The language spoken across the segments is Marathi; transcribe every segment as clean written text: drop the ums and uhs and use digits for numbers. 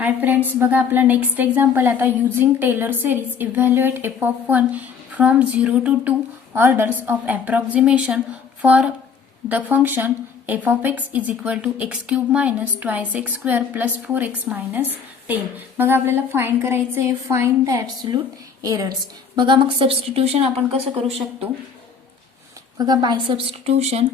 हाय फ्रेंड्स, बघा आपला नेक्स्ट एक्झाम्पल आता using Taylor series evaluate f of 1 from 0 to 2 orders of approximation for the function f of x is equal to x cube minus twice x square plus 4x minus 10. बघा आपल्याला फाइंड करायचं आहे फाइंड द ॲब्सोल्यूट एरर्स. बघा मग सबस्टिट्यूशन आपण कसं करू शकतो. बघा by substitution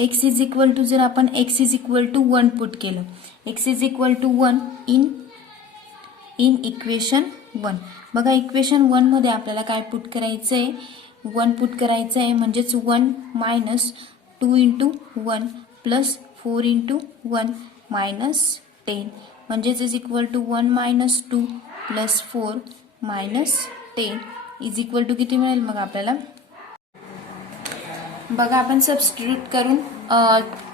x is equal to जर आपण x is equal to 1 put केलं, x is equal to 1 in equation 1. बघा इक्वेशन 1 मध्ये आपल्याला काय पुट करायचं आहे, 1 पुट करायचं आहे म्हणजेच 1 minus 2 into 1 plus 4 into 1 minus 10 म्हणजेच is equal to 1 minus 2 plus 4 minus 10 is equal to किती मिळेल. मग आपल्याला बघा आपण सबस्टिट्यूट करून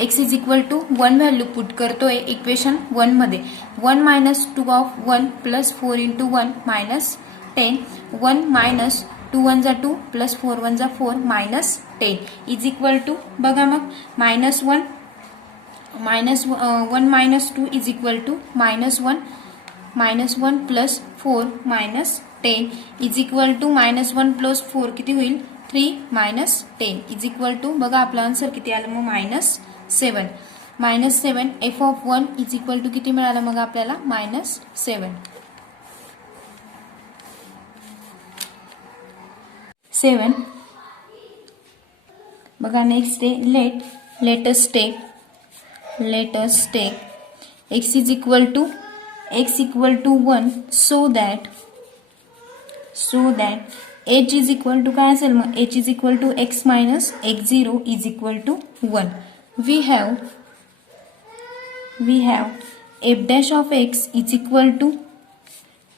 x is equal to 1 value put करतोय इक्वेशन 1 मध्ये. 1 minus 2 of 1 plus 4 into 1 minus 10. 1 minus 2 1 जा 2 प्लस 4 1 जा 4 मायनस 10 इज इक्वल टू बघा मग minus 1 minus 2 is equal to minus 1 plus 4 minus 10 is equal to minus 1 plus 4 किती होईल 3 मायनस 10 इज इक्वल टू बघा आपला आन्सर किती आलं मग minus 7 f of 1 is equal to किती मिळालं मग आपल्याला मायनस 7. बघा नेक्स्ट आहे let's take x is equal to 1 so that h is equal to काय असेल मग h is equal to x minus x0 is equal to 1. We have f dash of x is equal to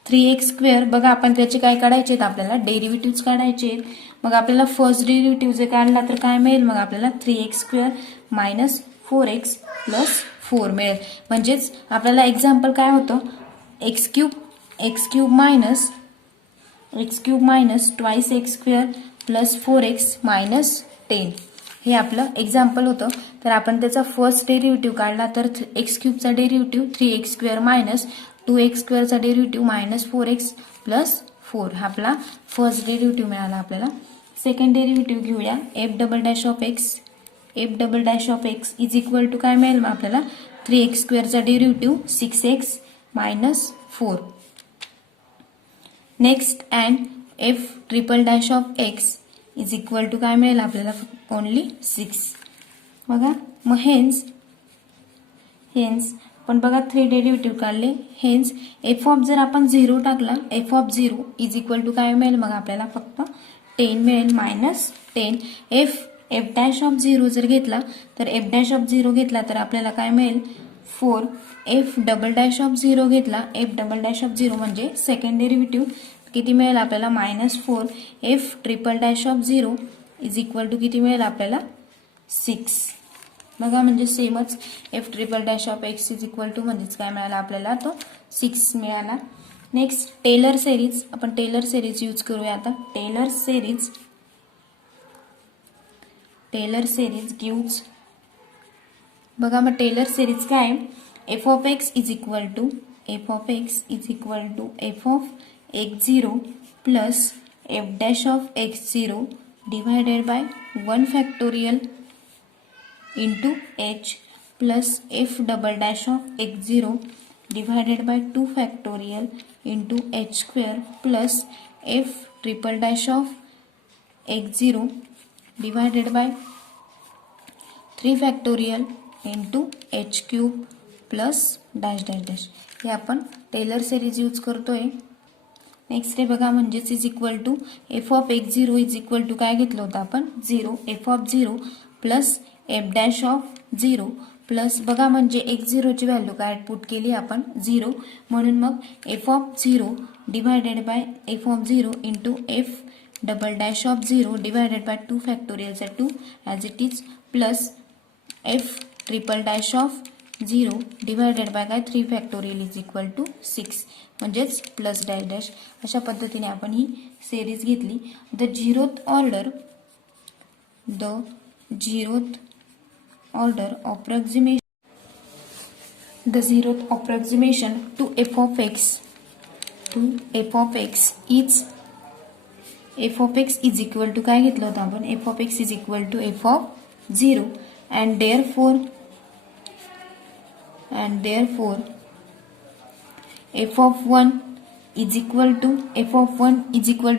3x square. बघा आपण त्याचे काय काढायचे आहेत, आपल्याला डेरिव्हेटिव्ह काढायचे आहेत. मग आपल्याला फर्स्ट डेरिव्हेटिव्ह जर काढला तर काय मिळेल मग आपल्याला 3x square minus 4x plus 4 मिळेल. म्हणजेच आपल्याला एक्झाम्पल काय होतं x cube minus twice x square plus 4x minus 10 हे आपलं एक्झाम्पल होतं. तर आपण त्याचा फर्स्ट डेरिव्हेटिव्ह काढला तर एक्स क्यूबचा derivative 3x square minus 2x स्क्वेअरचा डेरिव्हेटिव्ह मायनस 4x प्लस 4 हा आपला फर्स्ट डेरिव्हेटिव्ह मिळाला आपल्याला. सेकंड डेरिव्हेटिव्ह घेऊया F double dash of x is equal to काय मिळेल मग आपल्याला 3x स्क्वेअरचा derivative 6x minus 4. Next and F triple dash of x is equal to काय मिळेल आपल्याला ओनली 6. बघा मग हेन्स पण बघा 3 डेरिव्हेटिव्ह काढले. हेन्स एफ ऑफ जर आपण 0 टाकला f of 0 is equal to काय मिळेल मग आपल्याला फक्त 10 मिळेल मायनस 10. एफ डॅश ऑफ 0 जर घेतला तर एफ डॅश ऑफ 0 घेतला तर आपल्याला काय मिळेल 4. एफ डबल डॅश ऑफ 0 घेतला एफ डबल डॅश ऑफ 0 म्हणजे सेकंड डेरिव्हेटिव्ह किती मिळेल आपल्याला minus 4. F triple dash of 0 is equal to किती मिळेल आपल्याला 6. बघा म्हणजे सेमच f triple dash of x is equal to म्हणजेच काय मिळाला आपल्याला तो 6 मिळाला. नेक्स्ट टेलर सिरीज, आपण टेलर सिरीज यूज करूया आता. टेलर सिरीज गिव्स बघा मग टेलर सिरीज काय f of x is equal to f of x0 plus f dash of x0 divided by 1 factorial into h plus f double dash of x0 divided by 2 factorial into h square plus f triple dash of x0 divided by 3 factorial into h cube plus dash dash dash हे आपण टेलर सिरीज यूज करतोय. नेक्स्ट आहे बघा म्हणजेच is equal to f of x0 is equal to काय घेतलं होतं आपण 0 f of 0 plus f dash of 0 plus बघा म्हणजे x0 ची व्हॅल्यू काय पुट केली आपण 0 म्हणून मग F of 0 divided bye F of 0 into F double dash of 0 divided by 2 फॅक्टोरियलचा 2 as it is plus f triple dash of 0 divided by काय 3 फॅक्टोरियल इज इक्वल टू 6 म्हणजेच प्लस डॅश डॅश अशा पद्धतीने आपण ही सिरीज घेतली. The zeroth zeroth order approximation, the zeroth approximation to f of x is equal to काय घेतलं होतं आपण, f of x is equal to f of 0 and therefore f of 1 is equal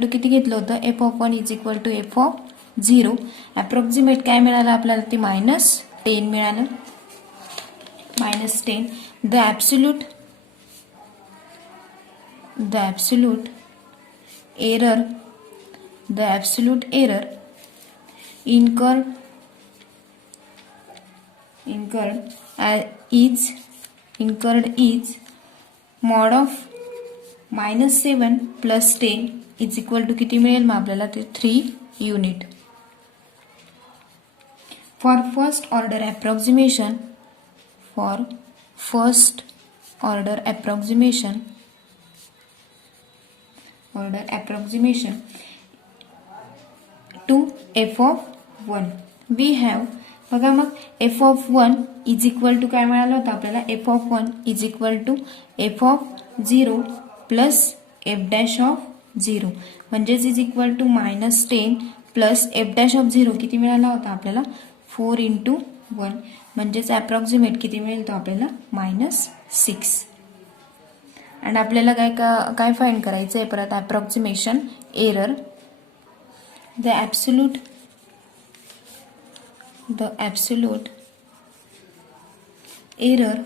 to किती घेतलं होतं, f of 1 is equal to f of 0. Approximate काय मिळालं आपल्याला, ते -10 मिळालं, -10. The absolute error incurred is mod of -7 plus 10 is equal to किती मिळेल मग आपल्याला, ते 3 unit. For first order approximation to f of 1 we have, बघा मग f of 1 is equal to काय मिळालं होतं आपल्याला, f of 1 is equal to f of 0 plus f dash of 0 म्हणजेच is equal to -10 plus f dash of 0 किती मिळाला होता आपल्याला, 4 into 1 म्हणजेच अप्रॉक्सिमेट किती मिळेल तो आपल्याला -6. आणि आपल्याला काय फाइंड करायचं आहे परत, approximation error. The absolute error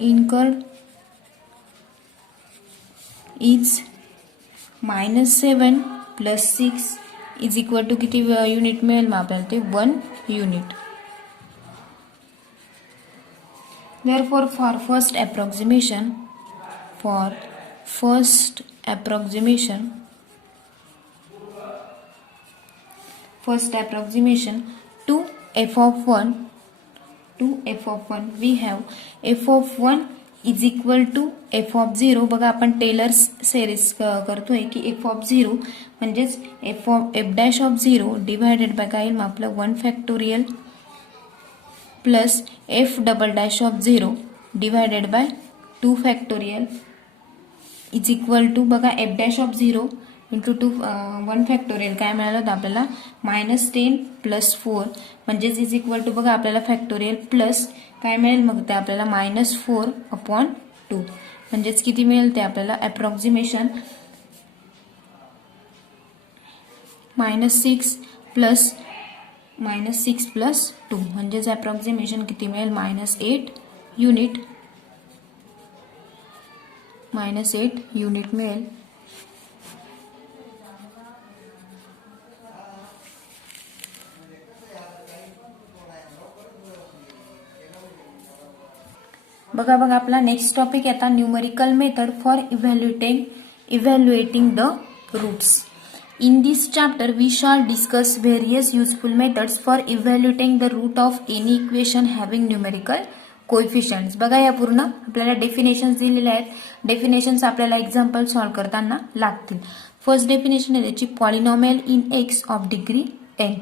incurred is -7 plus 6 is equal to किती युनिट मिळेल मग आपल्याला, ते 1 unit. Therefore for first approximation to f of 1 we have f of 1 is equal to f of 0. बघा आपण टेलर्स सिरीज करतोय की f of 0 म्हणजेच f dash of 0 divided by काय येईल मग आपलं 1 factorial plus f double dash of 0 divided by 2 factorial is equal to, बघा f dash of 0 into 1 factorial काय मिळालं होतं आपल्याला, -10 प्लस 4 म्हणजेच इज इक्वल टू, बघा आपल्याला फॅक्टोरियल प्लस काय मिळेल मग ते आपल्याला -4/2 म्हणजेच किती मिळेल ते आपल्याला अप्रॉक्सिमेशन -6 प्लस 2 म्हणजेच अप्रॉक्सिमेशन किती मिळेल, -8 युनिट मिळेल. बघा आपला नेक्स्ट टॉपिक आता numerical method for evaluating the roots. In this chapter, we shall discuss various useful methods for evaluating the root of any equation having numerical coefficients. बघा या पूर्ण आपल्याला डेफिनेशन्स दिलेल्या आहेत. डेफिनेशन्स आपल्याला एक्झाम्पल सॉल्व्ह करताना लागतील. फर्स्ट डेफिनेशन आहे त्याची, polynomial in x of degree n.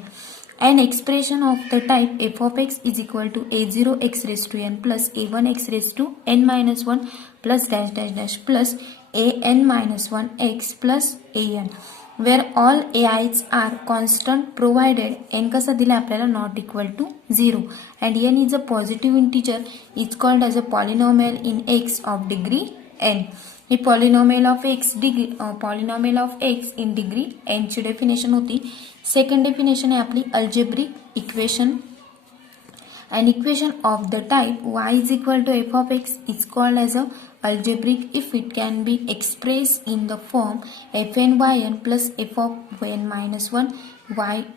An expression of the type f of x is equal to a0 x raised to n plus a1 x raised to n minus 1 plus dash dash dash plus an minus 1 x plus an, where all ai's are constant provided n कसा दिला आपल्याला not equal to 0 and n is a positive integer is called as a polynomial in x of degree n. He polynomial of x in degree n ची डेफिनेशन होती. सेकंड डेफिनेशन आहे आपली algebraic equation. An equation of the type y is equal to f of x is called as a algebraic if it can be expressed in the form fn yn plus f of n minus 1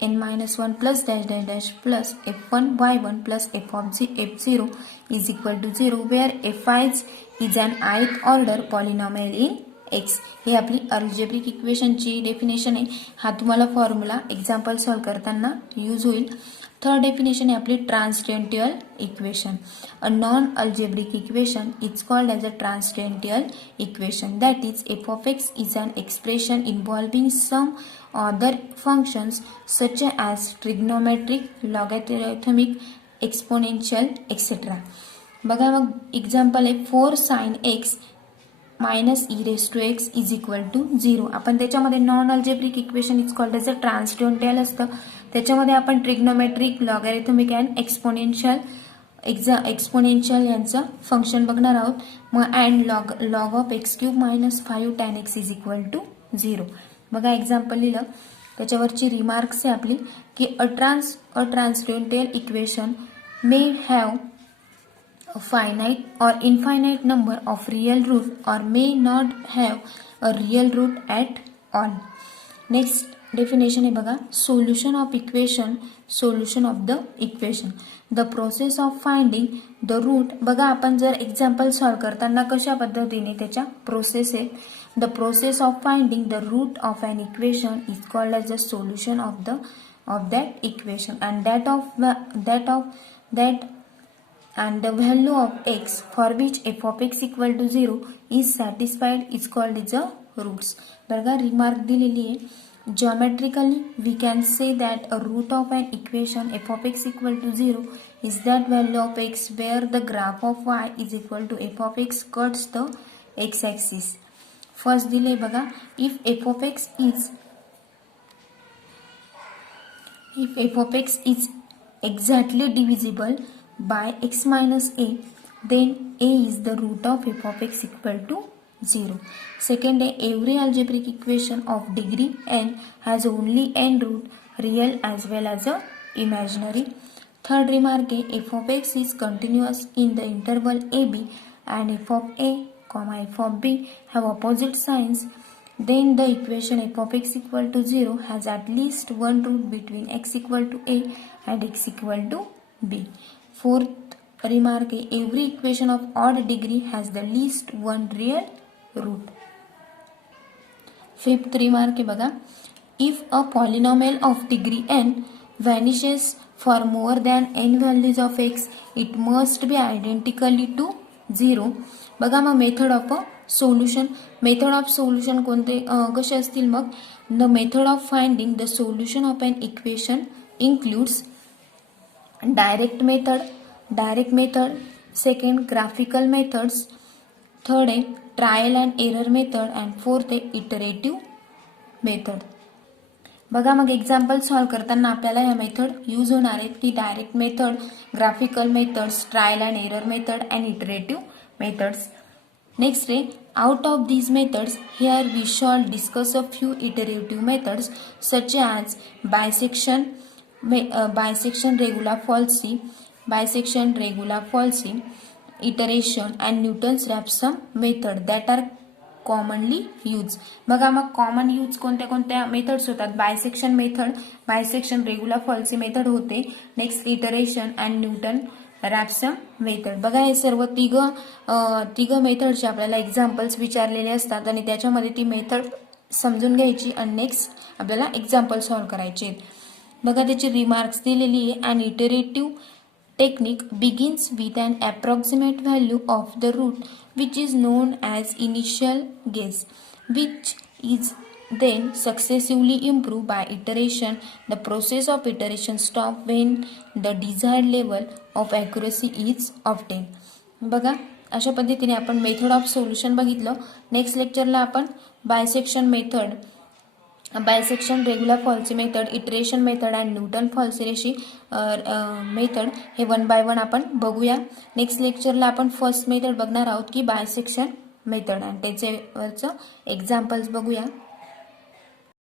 yn minus 1 plus dash dash dash plus f1 y1 plus f of f0 is equal to 0, where f is an ith order polynomial in x ही आपली अल्जेब्रिक इक्वेशनची डेफिनेशन आहे. हा तुम्हाला फॉर्म्युला एक्झाम्पल सॉल्व्ह करताना यूज होईल. थर्ड डेफिनेशन आहे आपली transcendental equation. A non algebraic equation is called as a transcendental equation. That is F of x is an expression involving some other functions such as trigonometric, logarithmic, exponential, etc. बघा मग एक्झाम्पल आहे 4 sin x minus e raise to x is equal to 0. आपण त्याच्यामध्ये non algebraic equation is called as a transcendental असतं. त्याच्यामध्ये आपण ट्रिग्नोमेट्रिक, लॉगॅरिथमिक अँड एक्सपोनेन्शियल यांचं फंक्शन बघणार आहोत. मग and log of x cube minus 5 tan x is equal to 0. बघा एक्झाम्पल लिहिलं. त्याच्यावरची रिमार्क्स आहे आपली की a transcendental equation may have a finite or infinite number of real root or may not have a real root at all. Next definition आहे बघा. solution of the equation, the process of finding the root. बघा आपण जर एक्झाम्पल सॉल्व्ह करताना कशा पद्धतीने त्याच्या प्रोसेस आहे. the process of finding the root of an equation is called as the solution of that equation, and the value of x for which f of x equal to 0 is satisfied is called as the roots. बघा रिमार्क दिलेली आहे. Geometrically we can say that a root of an equation f of x equal to 0 is that value of x where the graph of y is equal to f of x cuts the x axis. First दिले बघा. if f of x is exactly divisible by x minus a, then a is the root of f of x equal to 0. Second, every algebraic equation of degree n has only n root, real as well as imaginary. Third remark, f of x is continuous in the interval ab and f of a, f of b have opposite signs, then the equation f of x equal to 0 has at least one root between x equal to a and x equal to b. Fourth remark, every equation of odd degree has the least one real root. Fifth remark बघा. if a polynomial of degree n vanishes for more than n values of x, it must be identically to 0. बघा मग मेथड ऑफ सोल्युशन कोणते कसे असतील मग. The method of finding the solution of an equation includes direct method, second graphical methods, third आहे trial and error method, and fourth आहे इटरेटिव्ह मेथड. बघा मग एक्झाम्पल सॉल्व्ह करताना आपल्याला ह्या मेथड यूज होणार आहेत की direct method, graphical methods, trial and error method and iterative methods. Next आहे out of these methods here we shall discuss a few iterative methods such as bisection regular falsi, iteration and Newton's raphson method that are commonly used. बघा मग कॉमन यूज कोणत्या मेथड्स होतात. बायसेक्शन रेग्युलर फॉल्सी मेथड होते. Next iteration and Newton Raphson method. बघा हे सर्व तिघ मेथडचे आपल्याला एक्झाम्पल्स विचारलेले असतात आणि त्याच्यामध्ये ती मेथड समजून घ्यायची आणि नेक्स्ट आपल्याला एक्झाम्पल सॉल्व्ह करायचे. बघा त्याची रिमार्क्स दिलेली आहे. And iterative technique begins with an approximate value of the root which is known as initial guess, which is then successively improved by iteration. The process of iteration stops when the desired level of accuracy is obtained. बघा अशा पद्धतीने आपण मेथड ऑफ सोल्युशन बघितलं. नेक्स्ट लेक्चरला आपण bisection regular falsi method, iteration method and Newton falsies रेशी मेथड हे 1 by 1 आपण बघूया. नेक्स्ट लेक्चरला आपण फर्स्ट मेथड बघणार आहोत की बायसेक्शन मेथड आणि त्याच्यावरचं एक्झाम्पल्स बघूया.